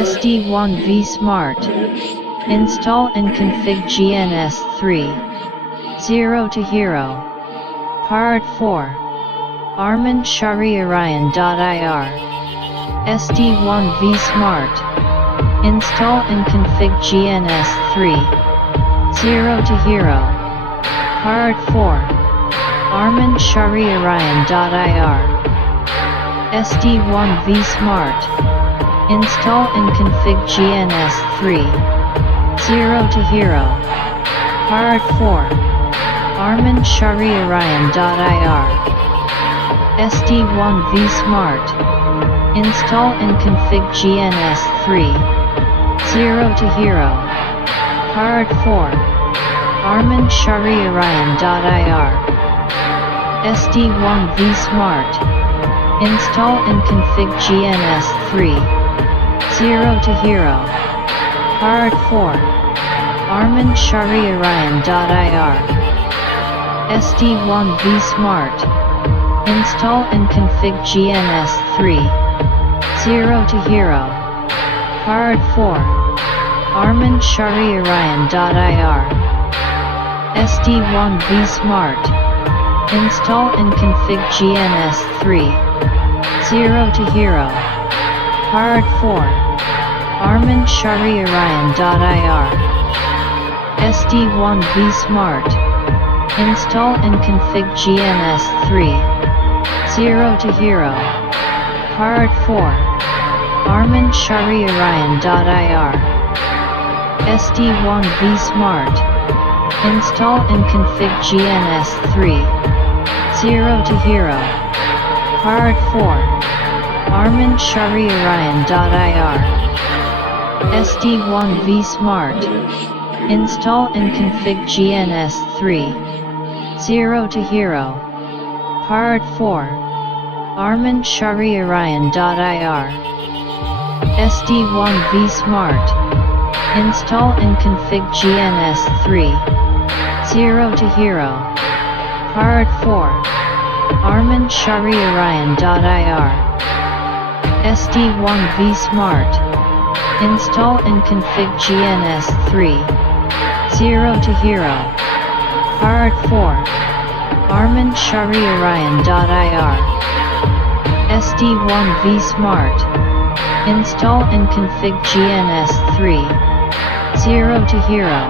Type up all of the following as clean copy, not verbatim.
SD1 vSmart. Install and config GNS3 ZERO to HERO. Part 4. Arman Shari-Orion.ir. SD1 vSmart. Install and config GNS3 ZERO to HERO. Part 4. Arman Shari-Orion.ir. SD1 vSmart. Install and config GNS3 ZERO to HERO. Part 4. Arman Shari-Orion.ir. SD1 vSmart. Install and config GNS3 ZERO to HERO. Part 4. Arman Shari-Orion.ir. SD1 vSmart. Install and config GNS3 ZERO to HERO. Part 4. Arman Shari-Orion.ir. SD1 vSmart. Install and config GNS3 ZERO to HERO. Part 4. Arman Shari-Orion.ir. SD1 vSmart. Install and config GNS3 ZERO to HERO. Part 4. Arman Shari-Orion.ir. SD1 vSmart. Install and config GNS3 ZERO to HERO. Part 4. Arman Shari-Orion.ir. SD1 vSmart. Install and config GNS3 ZERO to HERO. Part 4. Arman Shari-Orion.ir. SD1 vSmart. Install and config GNS3 ZERO to HERO. Part 4. Arman Shari-Orion.ir. SD1 vSmart. Install and config GNS3 ZERO to HERO. Part 4. Arman Shari-Orion.ir. SD1 vSmart. Install and config GNS3 ZERO to HERO. Part 4. Arman Shari-Orion.ir. SD1 vSmart. Install and config GNS3 ZERO to HERO.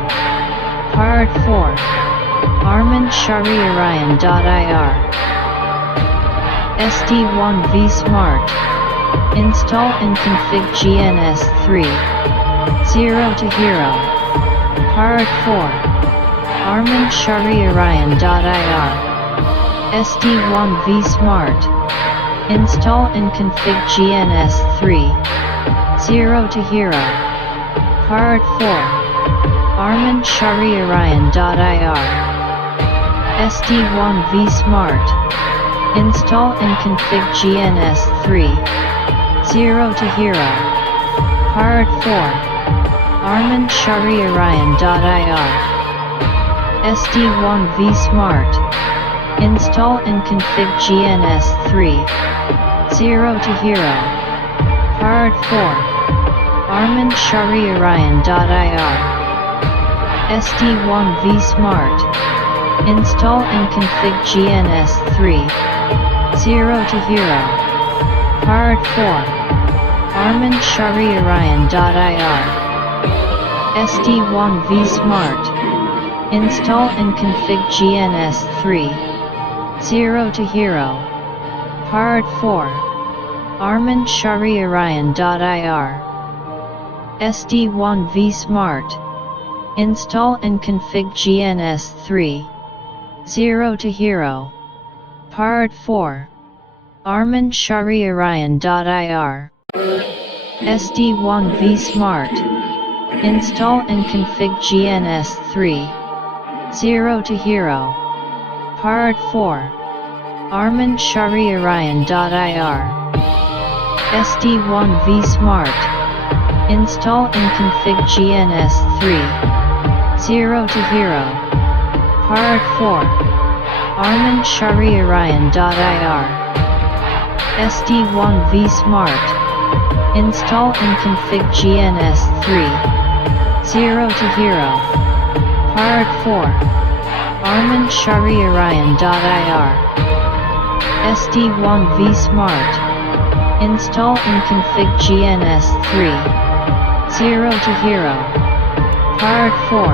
Part 4. Arman Shari-Orion.ir. SD1 vSmart. Install and config GNS3 ZERO to HERO. Part 4. Arman Shari-Orion.ir. SD1 vSmart. Install and config GNS3 ZERO to HERO. Part 4. Arman Shari-Orion.ir. SD1 vSmart. Install and config GNS3 ZERO to HERO. Part 4. Arman Shari-Orion.ir. SD1 vSmart. Install and config GNS3 ZERO to HERO. Part 4. Arman Shari-Orion.ir. SD1 vSmart. Install and config GNS3 ZERO to HERO. Part 4. Arman Shari-Orion.ir. SD1 vSmart. Install and config GNS3 ZERO to HERO. Part 4. Arman Shari-Orion.ir. SD1 vSmart. Install and config GNS3 ZERO to HERO. Part 4. Arman Shari-Orion.ir. SD1 vSmart. Install and config GNS3 ZERO to HERO. Part 4. Arman Shari-Orion.ir. SD1 vSmart. Install and config GNS3 ZERO to HERO. Part 4. Arman Shari-Orion.ir. SD1 vSmart. Install and config GNS3 ZERO to HERO. Part 4. Arman Shari Orion.ir. SD1 vSmart. Install and config GNS3 ZERO to HERO. Part 4.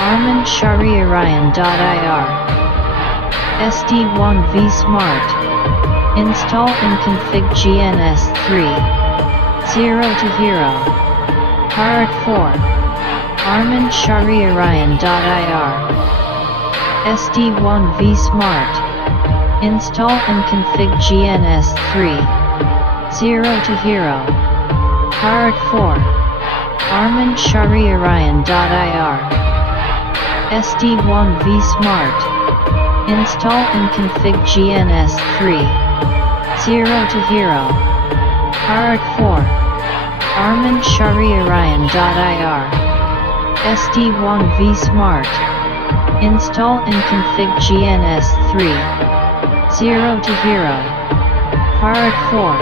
Arman Shari Orion.ir. SD1 vSmart. Install and config GNS3 ZERO to HERO. Part 4. Arman Shari Orion.ir. SD1 vSmart. Install and config GNS3 ZERO to HERO. Part 4. Arman Shari Orion.ir. SD1 vSmart. Install and config GNS3 ZERO to HERO. Part 4. Arman Shari Orion.ir. SD1 vSmart. Install and config GNS3 ZERO to HERO. Part 4.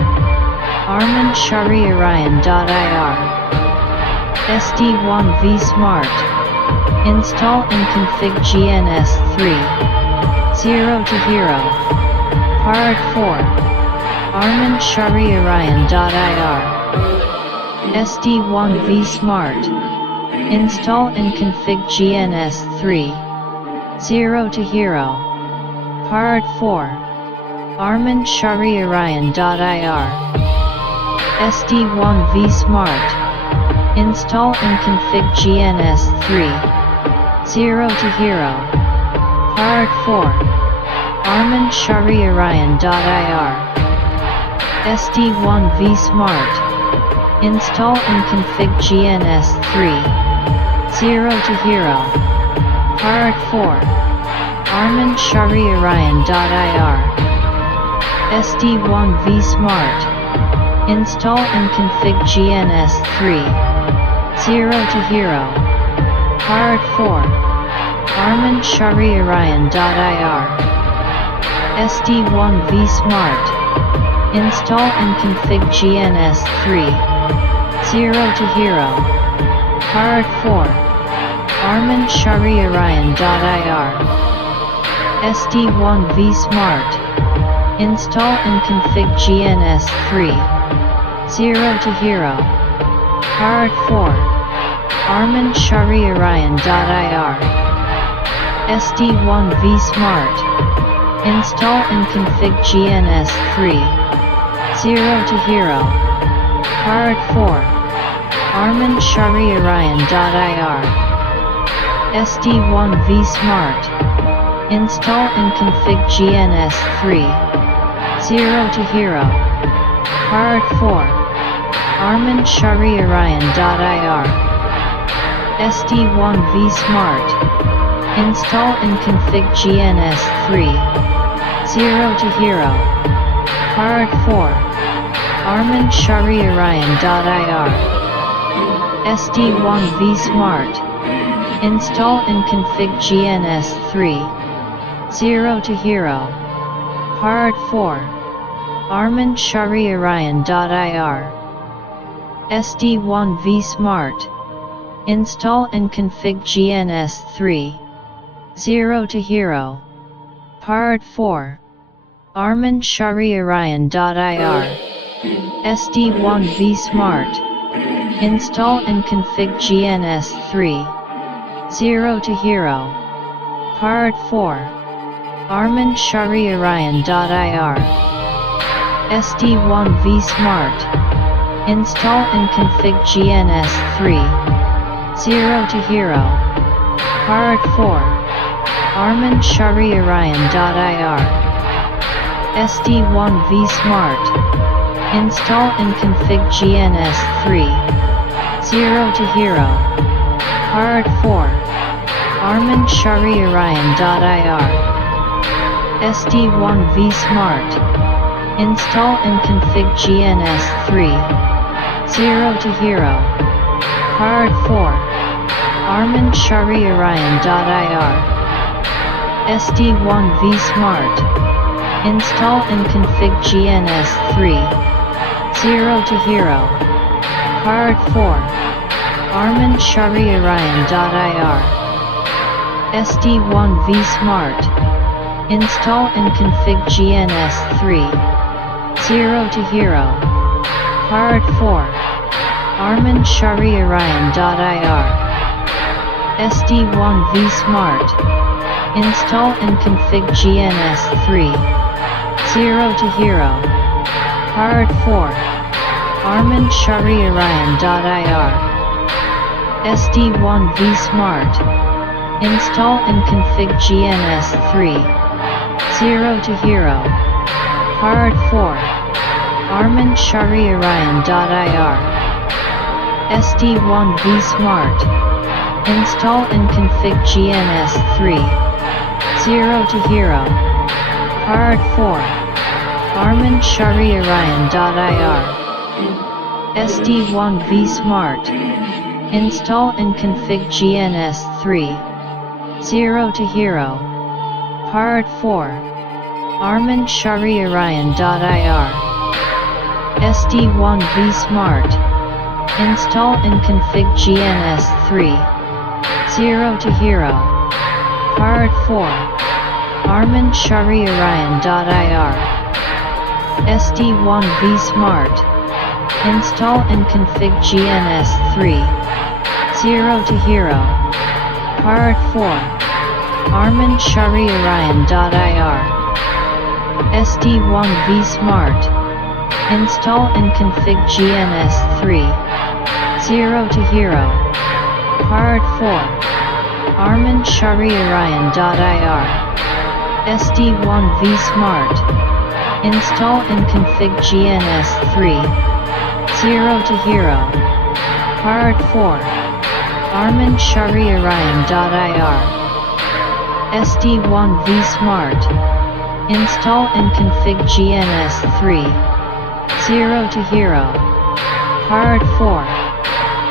Arman Shari Orion.ir. SD1 vSmart. Install and config GNS3 ZERO to HERO. Part 4. Arman Shari Orion.ir. SD1 vSmart. Install and config GNS3 ZERO to HERO. Part 4. Arman Shari Orion.ir. SD1 vSmart. Install and config GNS3 ZERO to HERO. Part 4. Arman Shari Orion.ir. SD1 vSmart. Install and config GNS3 ZERO to HERO. Part 4. Arman Shari Orion.ir. SD1 vSmart. Install and config GNS3 ZERO to HERO. Part 4. Arman Shari Orion.ir. SD1 vSmart. Install and config GNS3 ZERO to HERO. Part 4. Arman Shari Orion.ir. SD1 vSmart. Install and config GNS3 ZERO to HERO. Part 4. Arman Shari Orion.ir. SD1 vSmart. Install and config GNS3 ZERO to HERO. Part 4. Arman Shari Orion.ir. SD1 vSmart. Install and config GNS3 ZERO to HERO. Part 4. Arman Shari Orion.ir. SD1 vSmart. Install and config GNS3 ZERO to HERO. Part 4. Arman Shari Orion.ir. SD1 vSmart. Install and config GNS3 ZERO to HERO. Part 4. Arman Shari Orion.ir. SD1 vSmart. Install and config GNS3 ZERO to HERO. Part 4. Arman Shari Orion.ir. SD1 vSmart. Install and config GNS3 ZERO to HERO. Part 4. Arman Shari Orion.ir. SD1 vSmart. Install and config GNS3 ZERO to HERO. Part 4. Arman Shari Orion.ir. SD1 vSmart. Install and config GNS3 ZERO to HERO. Part 4. Arman Shari Orion.ir. SD1 vSmart. Install and config GNS3 ZERO to HERO. Part 4. Arman Shari Orion.ir. SD1 vSmart. Install and config GNS3 0 to hero. part4. Arman Shari Orion.ir. SD1 vSmart. Install and config GNS3 ZERO to HERO. part4. Arman Shari Orion.ir. SD1 vSmart. Install and config GNS3 ZERO to HERO. part4. Arman Shari Orion.ir. SD1 vSmart. Install and config GNS3 ZERO to HERO. part4. Arman Shari Orion.ir. SD1 vSmart. Install and config GNS3 ZERO to HERO. part4. Arman Shari Orion.ir. SD1 vSmart. Install and config GNS3 ZERO to HERO. part4. Arman Shari Orion.ir. SD1 vSmart. Install and config GNS3 ZERO to HERO. part4. Arman Shari Orion.ir. SD1 vSmart. Install and config GNS3 ZERO to HERO. part4. Arman Shari Orion.ir. SD1 vSmart. Install and config GNS3 ZERO to HERO. part4. Arman Shari Orion.ir. SD1 vSmart. Install and config GNS3 ZERO to HERO. part4. Arman Shari Orion.ir. SD1 vSmart. Install and config GNS3 ZERO to HERO. part4.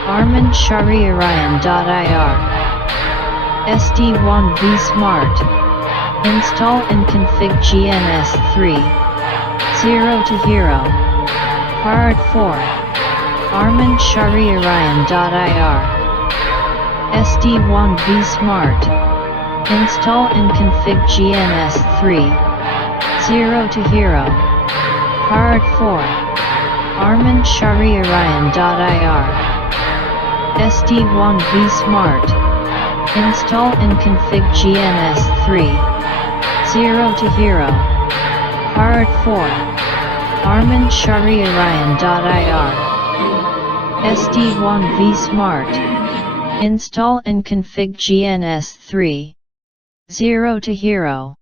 Arman Shari Orion.ir. SD1 vSmart. Install and config GNS3 ZERO to HERO. part4. Arman Shari Orion.ir. SD1 vSmart. Install and config GNS3 ZERO to HERO. part4. Arman Shari Orion.ir. SD1 vSmart. Install and config GNS3 ZERO to HERO. part4. Arman Shari Orion.ir. SD1 vSmart. Install and config GNS3 ZERO to HERO.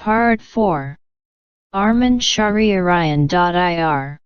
part4. Arman Shari Orion.ir.